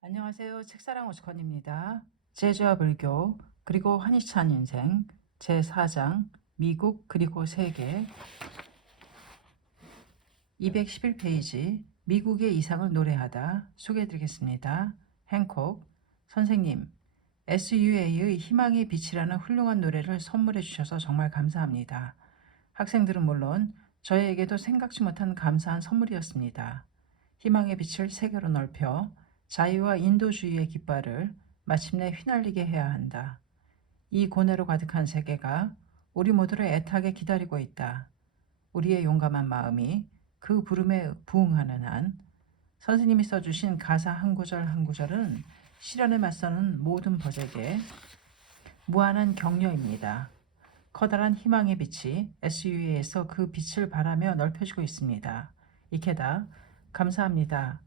안녕하세요. 책사랑 오스건입니다. 제주와 불교 그리고 한의찬 인생 제4장 미국 그리고 세계 211페이지 미국의 이상을 노래하다 소개해드리겠습니다. 행콕 선생님, SUA의 희망의 빛이라는 훌륭한 노래를 선물해 주셔서 정말 감사합니다. 학생들은 물론 저에게도 생각지 못한 감사한 선물이었습니다. 희망의 빛을 세계로 넓혀 자유와 인도주의의 깃발을 마침내 휘날리게 해야 한다. 이 고뇌로 가득한 세계가 우리 모두를 애타게 기다리고 있다. 우리의 용감한 마음이 그 부름에 부응하는 한 선생님이 써주신 가사 한 구절 한 구절은 시련에 맞서는 모든 벗에게 무한한 격려입니다. 커다란 희망의 빛이 SUA에서 그 빛을 바라며 넓혀지고 있습니다. 이케다 감사합니다.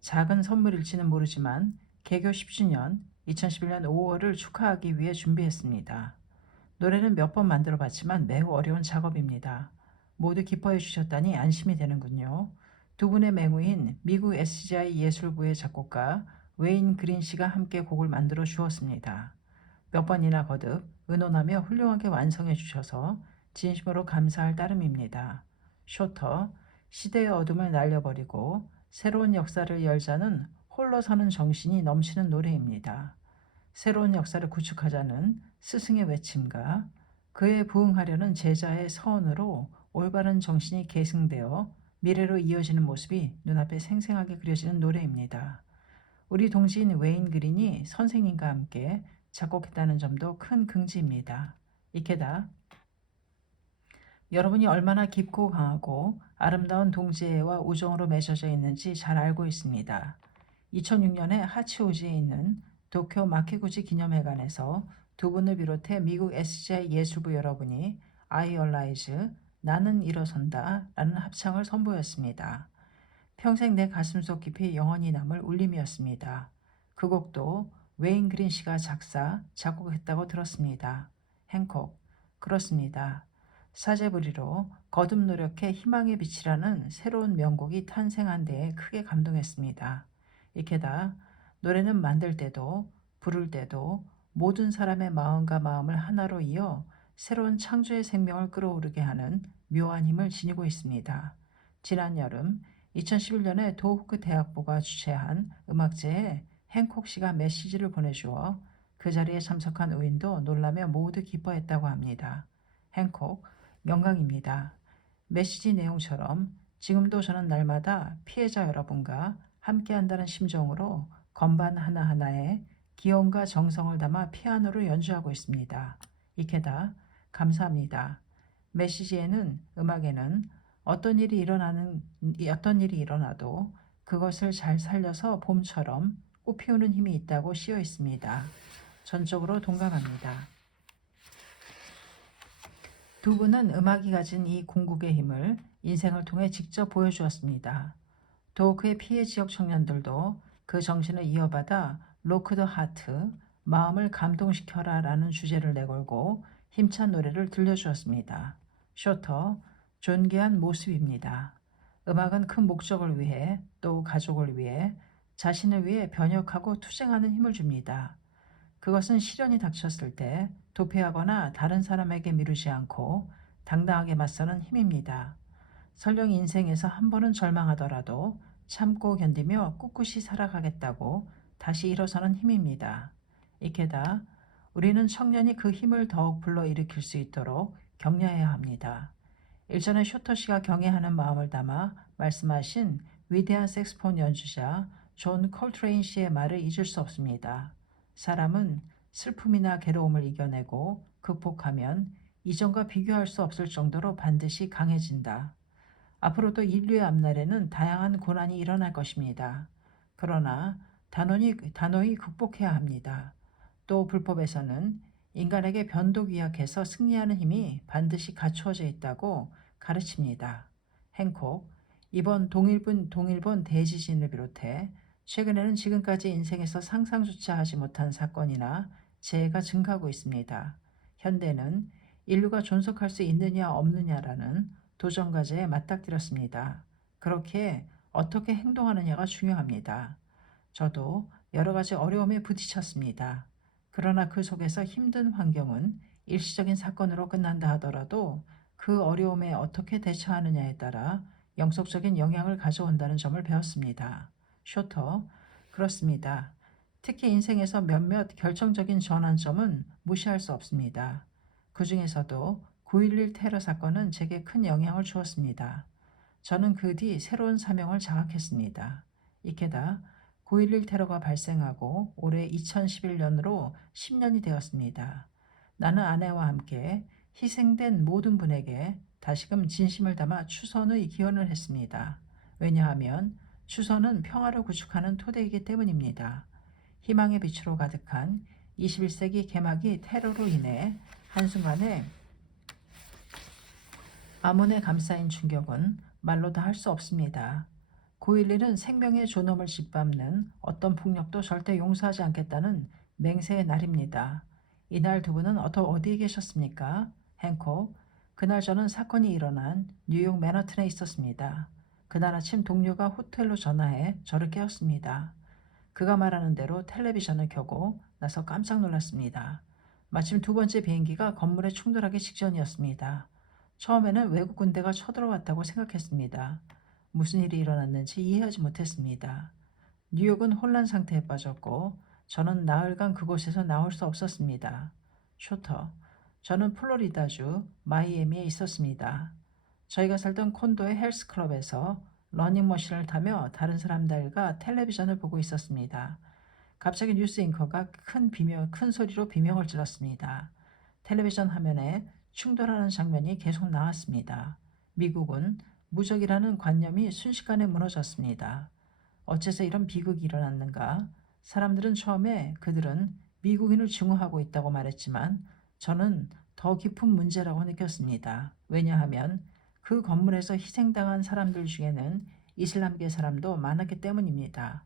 작은 선물일지는 모르지만 개교 10주년 2011년 5월을 축하하기 위해 준비했습니다. 노래는 몇 번 만들어 봤지만 매우 어려운 작업입니다. 모두 기뻐해 주셨다니 안심이 되는군요. 두 분의 맹우인 미국 SGI 예술부의 작곡가 웨인 그린 씨가 함께 곡을 만들어 주었습니다. 몇 번이나 거듭 의논하며 훌륭하게 완성해 주셔서 진심으로 감사할 따름입니다. 쇼터, 시대의 어둠을 날려버리고 새로운 역사를 열자는 홀로 서는 정신이 넘치는 노래입니다. 새로운 역사를 구축하자는 스승의 외침과 그에 부응하려는 제자의 서원으로 올바른 정신이 계승되어 미래로 이어지는 모습이 눈앞에 생생하게 그려지는 노래입니다. 우리 동지인 웨인 그린이 선생님과 함께 작곡했다는 점도 큰 긍지입니다. 이케다 여러분이 얼마나 깊고 강하고 아름다운 동지애와 우정으로 맺어져 있는지 잘 알고 있습니다. 2006년에 하치오지에 있는 도쿄 마케구지 기념회관에서 두 분을 비롯해 미국 SGI 예술부 여러분이 I Arise, 나는 일어선다 라는 합창을 선보였습니다. 평생 내 가슴속 깊이 영원히 남을 울림이었습니다. 그 곡도 웨인 그린 씨가 작사, 작곡했다고 들었습니다. 행콕, 그렇습니다. 사제부리로 거듭 노력해 희망의 빛이라는 새로운 명곡이 탄생한 데에 크게 감동했습니다. 이케다 노래는 만들 때도 부를 때도 모든 사람의 마음과 마음을 하나로 이어 새로운 창조의 생명을 끌어오르게 하는 묘한 힘을 지니고 있습니다. 지난 여름 2011년에 도호크 대학보가 주최한 음악제에 행콕 씨가 메시지를 보내주어 그 자리에 참석한 의인도 놀라며 모두 기뻐했다고 합니다. 행콕, 명강입니다. 메시지 내용처럼 지금도 저는 날마다 피해자 여러분과 함께한다는 심정으로 건반 하나하나에 기원과 정성을 담아 피아노로 연주하고 있습니다. 이케다 감사합니다. 메시지에는 음악에는 어떤 일이 일어나도 그것을 잘 살려서 봄처럼 꽃피우는 힘이 있다고 씌어 있습니다. 전적으로 동감합니다. 두 분은 음악이 가진 이 궁극의 힘을 인생을 통해 직접 보여주었습니다. 또 그의 피해 지역 청년들도 그 정신을 이어받아 로크 더 하트, 마음을 감동시켜라 라는 주제를 내걸고 힘찬 노래를 들려주었습니다. 쇼터, 존귀한 모습입니다. 음악은 큰 목적을 위해 또 가족을 위해 자신을 위해 변혁하고 투쟁하는 힘을 줍니다. 그것은 시련이 닥쳤을 때 도피하거나 다른 사람에게 미루지 않고 당당하게 맞서는 힘입니다. 설령 인생에서 한 번은 절망하더라도 참고 견디며 꿋꿋이 살아가겠다고 다시 일어서는 힘입니다. 이케다 우리는 청년이 그 힘을 더욱 불러일으킬 수 있도록 격려해야 합니다. 일전에 쇼터 씨가 경애하는 마음을 담아 말씀하신 위대한 색스폰 연주자 존 콜트레인 씨의 말을 잊을 수 없습니다. 사람은 슬픔이나 괴로움을 이겨내고 극복하면 이전과 비교할 수 없을 정도로 반드시 강해진다. 앞으로도 인류의 앞날에는 다양한 고난이 일어날 것입니다. 그러나 단호히 극복해야 합니다. 또 불법에서는 인간에게 변도 기약해서 승리하는 힘이 반드시 갖추어져 있다고 가르칩니다. 행콕, 이번 동일본 대지진을 비롯해 최근에는 지금까지 인생에서 상상조차 하지 못한 사건이나 재해가 증가하고 있습니다. 현대는 인류가 존속할 수 있느냐 없느냐라는 도전과제에 맞닥뜨렸습니다. 그렇게 어떻게 행동하느냐가 중요합니다. 저도 여러 가지 어려움에 부딪혔습니다. 그러나 그 속에서 힘든 환경은 일시적인 사건으로 끝난다 하더라도 그 어려움에 어떻게 대처하느냐에 따라 영속적인 영향을 가져온다는 점을 배웠습니다. 쇼터, 그렇습니다. 특히 인생에서 몇몇 결정적인 전환점은 무시할 수 없습니다. 그 중에서도 9.11 테러 사건은 제게 큰 영향을 주었습니다. 저는 그 뒤 새로운 사명을 장악했습니다. 이케다 9.11 테러가 발생하고 올해 2011년으로 10년이 되었습니다. 나는 아내와 함께 희생된 모든 분에게 다시금 진심을 담아 추선의 기원을 했습니다. 왜냐하면 추선은 평화를 구축하는 토대이기 때문입니다. 희망의 빛으로 가득한 21세기 개막이 테러로 인해 한순간에 아몬에 감싸인 충격은 말로 다 할 수 없습니다. 9.11은 생명의 존엄을 짓밟는 어떤 폭력도 절대 용서하지 않겠다는 맹세의 날입니다. 이날 두 분은 어디에 계셨습니까? 행콕, 그날 저는 사건이 일어난 뉴욕 맨하튼에 있었습니다. 그날 아침 동료가 호텔로 전화해 저를 깨웠습니다. 그가 말하는 대로 텔레비전을 켜고 나서 깜짝 놀랐습니다. 마침 두 번째 비행기가 건물에 충돌하기 직전이었습니다. 처음에는 외국 군대가 쳐들어왔다고 생각했습니다. 무슨 일이 일어났는지 이해하지 못했습니다. 뉴욕은 혼란 상태에 빠졌고 저는 나흘간 그곳에서 나올 수 없었습니다. 쇼터, 저는 플로리다주 마이애미에 있었습니다. 저희가 살던 콘도의 헬스클럽에서 러닝머신을 타며 다른 사람들과 텔레비전을 보고 있었습니다. 갑자기 뉴스 앵커가 큰 소리로 비명을 질렀습니다. 텔레비전 화면에 충돌하는 장면이 계속 나왔습니다. 미국은 무적이라는 관념이 순식간에 무너졌습니다. 어째서 이런 비극이 일어났는가? 사람들은 처음에 그들은 미국인을 증오하고 있다고 말했지만 저는 더 깊은 문제라고 느꼈습니다. 왜냐하면 그 건물에서 희생당한 사람들 중에는 이슬람계 사람도 많았기 때문입니다.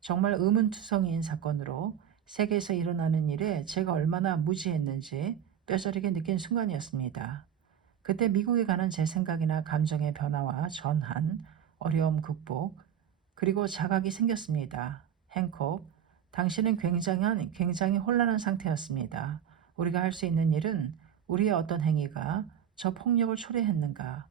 정말 의문투성이인 사건으로 세계에서 일어나는 일에 제가 얼마나 무지했는지 뼈저리게 느낀 순간이었습니다. 그때 미국에 관한 제 생각이나 감정의 변화와 전환, 어려움 극복, 그리고 자각이 생겼습니다. 행콕, 당신은 굉장히 혼란한 상태였습니다. 우리가 할 수 있는 일은 우리의 어떤 행위가 저 폭력을 초래했는가,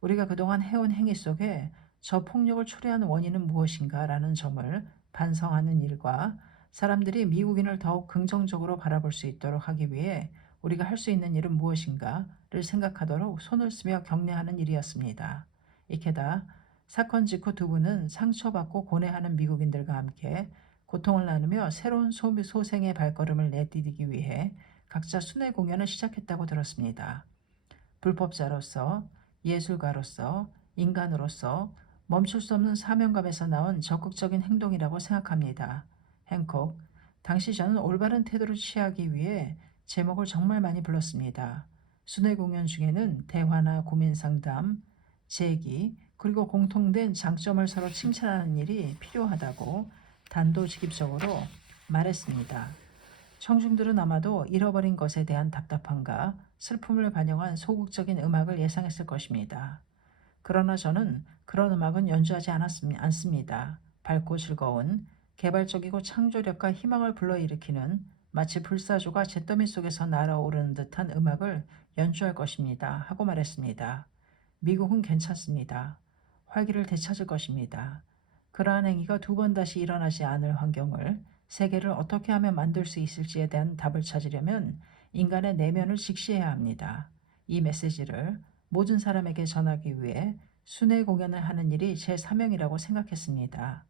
우리가 그동안 해온 행위 속에 저 폭력을 초래한 원인은 무엇인가 라는 점을 반성하는 일과 사람들이 미국인을 더욱 긍정적으로 바라볼 수 있도록 하기 위해 우리가 할 수 있는 일은 무엇인가를 생각하도록 손을 쓰며 격려하는 일이었습니다. 이케다 사건 직후 두 분은 상처받고 고뇌하는 미국인들과 함께 고통을 나누며 새로운 소생의 발걸음을 내디디기 위해 각자 순회 공연을 시작했다고 들었습니다. 불법자로서, 예술가로서, 인간으로서 멈출 수 없는 사명감에서 나온 적극적인 행동이라고 생각합니다. 행콕, 당시 저는 올바른 태도를 취하기 위해 제목을 정말 많이 불렀습니다. 순회 공연 중에는 대화나 고민 상담, 제기, 그리고 공통된 장점을 서로 칭찬하는 일이 필요하다고 단도직입적으로 말했습니다. 청중들은 아마도 잃어버린 것에 대한 답답함과 슬픔을 반영한 소극적인 음악을 예상했을 것입니다. 그러나 저는 그런 음악은 연주하지 않습니다. 밝고 즐거운, 개발적이고 창조력과 희망을 불러일으키는 마치 불사조가 잿더미 속에서 날아오르는 듯한 음악을 연주할 것입니다. 하고 말했습니다. 미국은 괜찮습니다. 활기를 되찾을 것입니다. 그러한 행위가 두 번 다시 일어나지 않을 환경을 세계를 어떻게 하면 만들 수 있을지에 대한 답을 찾으려면 인간의 내면을 직시해야 합니다. 이 메시지를 모든 사람에게 전하기 위해 순회 공연을 하는 일이 제 사명이라고 생각했습니다.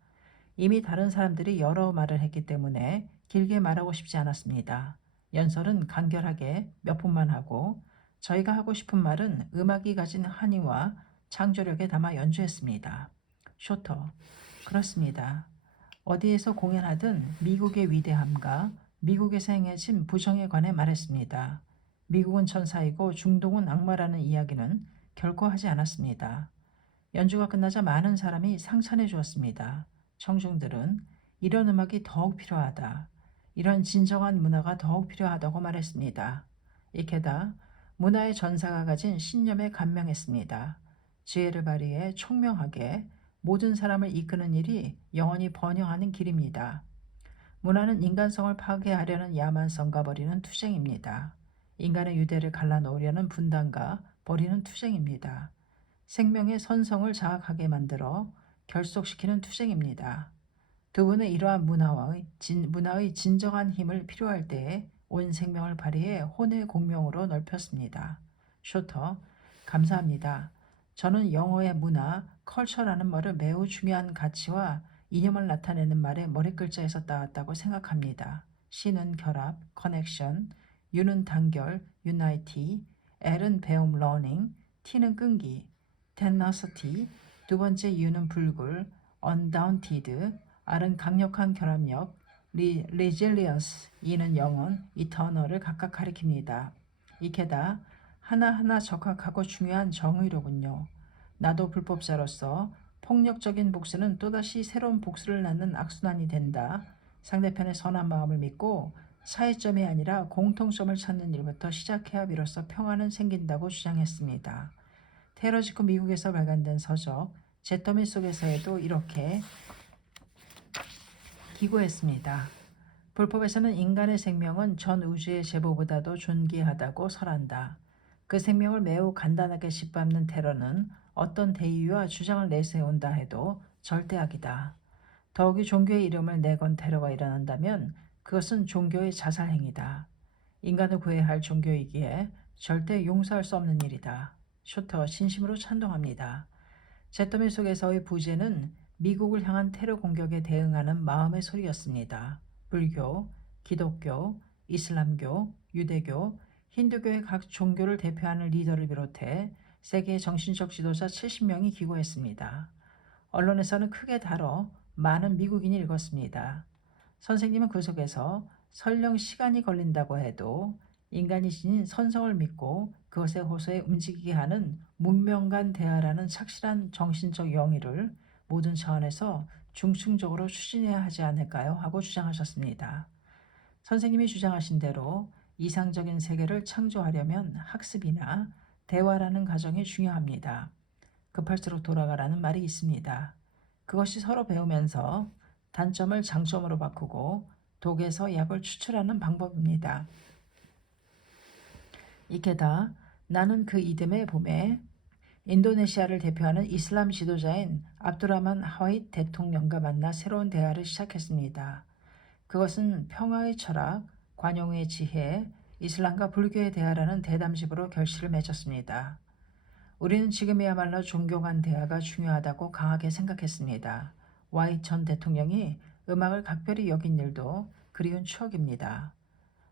이미 다른 사람들이 여러 말을 했기 때문에 길게 말하고 싶지 않았습니다. 연설은 간결하게 몇 분만 하고 저희가 하고 싶은 말은 음악이 가진 한의와 창조력에 담아 연주했습니다. 쇼터, 그렇습니다. 어디에서 공연하든 미국의 위대함과 미국에서 행해진 부정에 관해 말했습니다. 미국은 천사이고 중동은 악마라는 이야기는 결코 하지 않았습니다. 연주가 끝나자 많은 사람이 상찬해 주었습니다. 청중들은 이런 음악이 더욱 필요하다. 이런 진정한 문화가 더욱 필요하다고 말했습니다. 이케다 문화의 전사가 가진 신념에 감명했습니다. 지혜를 발휘해 총명하게 모든 사람을 이끄는 일이 영원히 번영하는 길입니다. 문화는 인간성을 파괴하려는 야만성과 버리는 투쟁입니다. 인간의 유대를 갈라놓으려는 분단과 버리는 투쟁입니다. 생명의 선성을 자학하게 만들어 결속시키는 투쟁입니다. 두 분은 이러한 문화의 진정한 힘을 필요할 때에 온 생명을 발휘해 혼의 공명으로 넓혔습니다. 쇼터, 감사합니다. 저는 영어의 문화, 컬처라는 말을 매우 중요한 가치와 이념을 나타내는 말의 머리글자에서 따왔다고 생각합니다. C는 결합, 커넥션, U는 단결, 유나이티, L은 배움, 러닝, T는 끈기, tenacity, 두 번째 U는 불굴, undaunted, R은 강력한 결합력, resilience, E는 영혼, eternal을 각각 가리킵니다. 이케다 하나하나 적합하고 중요한 정의로군요. 나도 불법자로서 폭력적인 복수는 또다시 새로운 복수를 낳는 악순환이 된다. 상대편의 선한 마음을 믿고 차이점이 아니라 공통점을 찾는 일부터 시작해야 비로소 평화는 생긴다고 주장했습니다. 테러 직후 미국에서 발간된 서적 제터미 속에서에도 이렇게 기고했습니다. 불법에서는 인간의 생명은 전 우주의 제보보다도 존귀하다고 설한다. 그 생명을 매우 간단하게 짓밟는 테러는 어떤 대의와 주장을 내세운다 해도 절대악이다. 더욱이 종교의 이름을 내건 테러가 일어난다면 그것은 종교의 자살행위다. 인간을 구해야 할 종교이기에 절대 용서할 수 없는 일이다. 쇼터 진심으로 찬동합니다. 잿더미 속에서의 부제는 미국을 향한 테러 공격에 대응하는 마음의 소리였습니다. 불교, 기독교, 이슬람교, 유대교, 힌두교의 각 종교를 대표하는 리더를 비롯해 세계 정신적 지도자 70명이 기고했습니다. 언론에서는 크게 다뤄 많은 미국인이 읽었습니다. 선생님은 그 속에서 설령 시간이 걸린다고 해도 인간이 지닌 선성을 믿고 그것에 호소해 움직이게 하는 문명 간 대화라는 착실한 정신적 영위를 모든 차원에서 중층적으로 추진해야 하지 않을까요? 하고 주장하셨습니다. 선생님이 주장하신 대로 이상적인 세계를 창조하려면 학습이나 대화라는 과정이 중요합니다. 급할수록 돌아가라는 말이 있습니다. 그것이 서로 배우면서 단점을 장점으로 바꾸고 독에서 약을 추출하는 방법입니다. 이케다 나는 그 이듬해 봄에 인도네시아를 대표하는 이슬람 지도자인 압두라만 하윗 대통령과 만나 새로운 대화를 시작했습니다. 그것은 평화의 철학, 관용의 지혜, 이슬람과 불교의 대화라는 대담집으로 결실을 맺었습니다. 우리는 지금이야말로 종교 간 대화가 중요하다고 강하게 생각했습니다. 와이 전 대통령이 음악을 각별히 여긴 일도 그리운 추억입니다.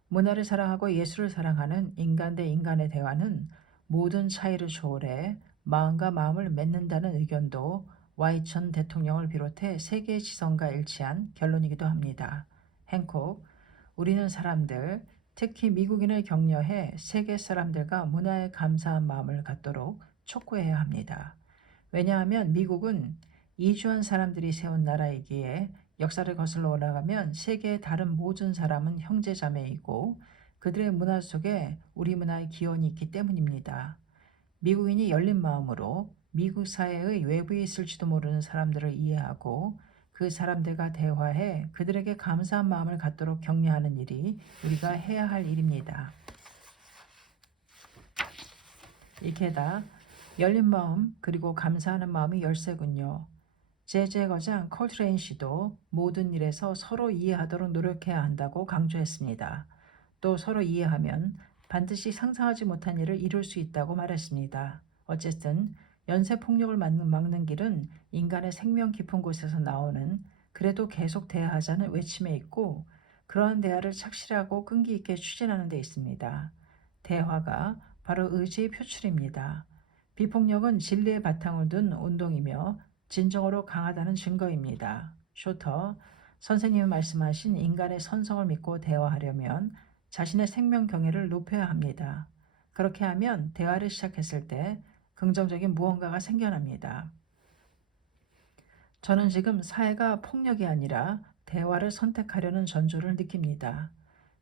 문화를 사랑하고 예술을 사랑하는 인간 대 인간의 대화는 모든 차이를 초월해 마음과 마음을 맺는다는 의견도 와이 전 대통령을 비롯해 세계의 지성과 일치한 결론이기도 합니다. 행콕, 우리는 사람들, 특히 미국인을 격려해 세계 사람들과 문화에 감사한 마음을 갖도록 촉구해야 합니다. 왜냐하면 미국은 이주한 사람들이 세운 나라이기에 역사를 거슬러 올라가면 세계의 다른 모든 사람은 형제자매이고 그들의 문화 속에 우리 문화의 기원이 있기 때문입니다. 미국인이 열린 마음으로 미국 사회의 외부에 있을지도 모르는 사람들을 이해하고 그 사람들과 대화해 그들에게 감사한 마음을 갖도록 격려하는 일이 우리가 해야 할 일입니다. 이케다 열린 마음 그리고 감사하는 마음이 열쇠군요. 제제 거장 콜트레인 씨도 모든 일에서 서로 이해하도록 노력해야 한다고 강조했습니다. 또 서로 이해하면 반드시 상상하지 못한 일을 이룰 수 있다고 말했습니다. 어쨌든 연쇄폭력을 막는 길은 인간의 생명 깊은 곳에서 나오는 그래도 계속 대화하자는 외침에 있고 그러한 대화를 착실하고 끈기 있게 추진하는 데 있습니다. 대화가 바로 의지의 표출입니다. 비폭력은 진리의 바탕을 둔 운동이며 진정으로 강하다는 증거입니다. 쇼터, 선생님이 말씀하신 인간의 선성을 믿고 대화하려면 자신의 생명 경외를 높여야 합니다. 그렇게 하면 대화를 시작했을 때 긍정적인 무언가가 생겨납니다. 저는 지금 사회가 폭력이 아니라 대화를 선택하려는 전조를 느낍니다.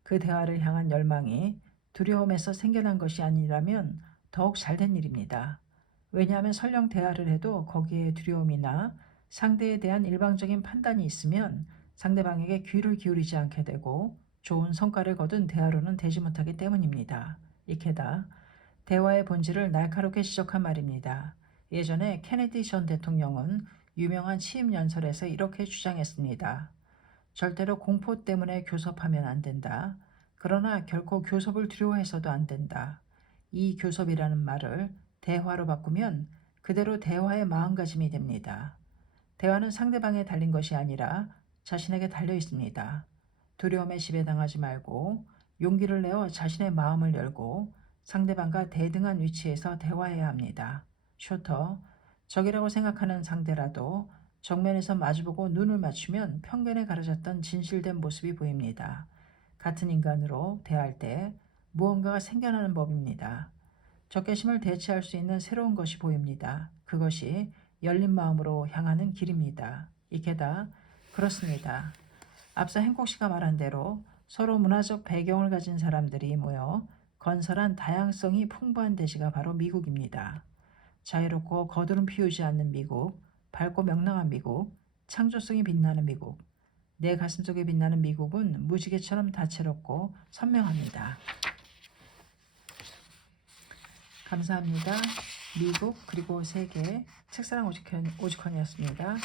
그 대화를 향한 열망이 두려움에서 생겨난 것이 아니라면 더욱 잘된 일입니다. 왜냐하면 설령 대화를 해도 거기에 두려움이나 상대에 대한 일방적인 판단이 있으면 상대방에게 귀를 기울이지 않게 되고 좋은 성과를 거둔 대화로는 되지 못하기 때문입니다. 이케다, 대화의 본질을 날카롭게 지적한 말입니다. 예전에 케네디 전 대통령은 유명한 취임 연설에서 이렇게 주장했습니다. 절대로 공포 때문에 교섭하면 안 된다. 그러나 결코 교섭을 두려워해서도 안 된다. 이 교섭이라는 말을 대화로 바꾸면 그대로 대화의 마음가짐이 됩니다. 대화는 상대방에 달린 것이 아니라 자신에게 달려 있습니다. 두려움에 지배당하지 말고 용기를 내어 자신의 마음을 열고 상대방과 대등한 위치에서 대화해야 합니다. 쇼터, 적이라고 생각하는 상대라도 정면에서 마주보고 눈을 맞추면 편견에 가려졌던 진실된 모습이 보입니다. 같은 인간으로 대할 때 무언가가 생겨나는 법입니다. 적개심을 대체할 수 있는 새로운 것이 보입니다. 그것이 열린 마음으로 향하는 길입니다. 이케다, 그렇습니다. 앞서 행콕 씨가 말한 대로 서로 문화적 배경을 가진 사람들이 모여 건설한 다양성이 풍부한 대지가 바로 미국입니다. 자유롭고 거두름 피우지 않는 미국, 밝고 명랑한 미국, 창조성이 빛나는 미국. 내 가슴속에 빛나는 미국은 무지개처럼 다채롭고 선명합니다. 감사합니다. 미국 그리고 세계 책사랑 오죽헌이었습니다.